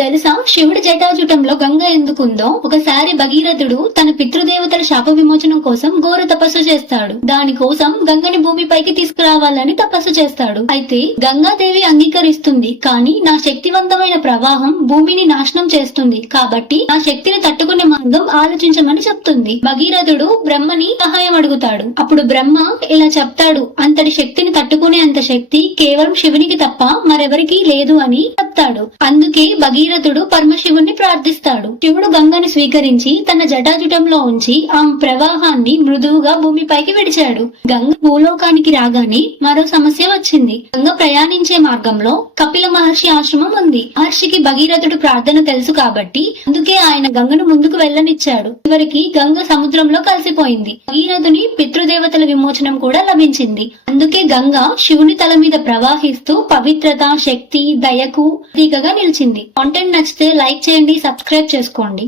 తెలుసా శివుడి జటాజుటంలో గంగ ఎందుకుందో? ఒకసారి భగీరథుడు తన పితృదేవతల శాప విమోచనం కోసం ఘోర తపస్సు చేస్తాడు. దానికోసం గంగని భూమిపైకి తీసుకురావాలని తపస్సు చేస్తాడు. అయితే గంగాదేవి అంగీకరిస్తుంది. కానీ నా శక్తివంతమైన ప్రవాహం భూమిని నాశనం చేస్తుంది, కాబట్టి నా శక్తిని తట్టుకునే మార్గం ఆలోచించమని చెప్తుంది. భగీరథుడు బ్రహ్మని సహాయం అడుగుతాడు. అప్పుడు బ్రహ్మ ఇలా చెప్తాడు, అంతటి శక్తిని తట్టుకునే అంత శక్తి కేవలం శివునికి తప్ప మరెవరికీ లేదు అని చెప్తాడు. అందుకే భగీరథుడు పరమశివుణ్ణి ప్రార్థిస్తాడు. శివుడు గంగని స్వీకరించి తన జటాజుటంలో ఉంచి ఆ ప్రవాహాన్ని మృదువుగా భూమిపైకి విడిచాడు. గంగ భూలోకానికి రాగానే మరో సమస్య వచ్చింది. గంగ ప్రయాణించే మార్గంలో కపిల మహర్షి ఆశ్రమం ఉంది. మహర్షికి భగీరథుడు ప్రార్థన తెలుసు కాబట్టి అందుకే ఆయన గంగను ముందుకు వెళ్లనిచ్చాడు. చివరికి గంగ సముద్రంలో కలిసిపోయింది. భగీరథుని పితృదేవతల విమోచనం కూడా లభించింది. అందుకే గంగ శివుని తల మీద ప్రవాహిస్తూ పవిత్రత, శక్తి, దయకు ప్రతీకగా నిలిచింది. కంటెంట్ నచ్చితే లైక్ చేయండి, సబ్స్క్రైబ్ చేసుకోండి.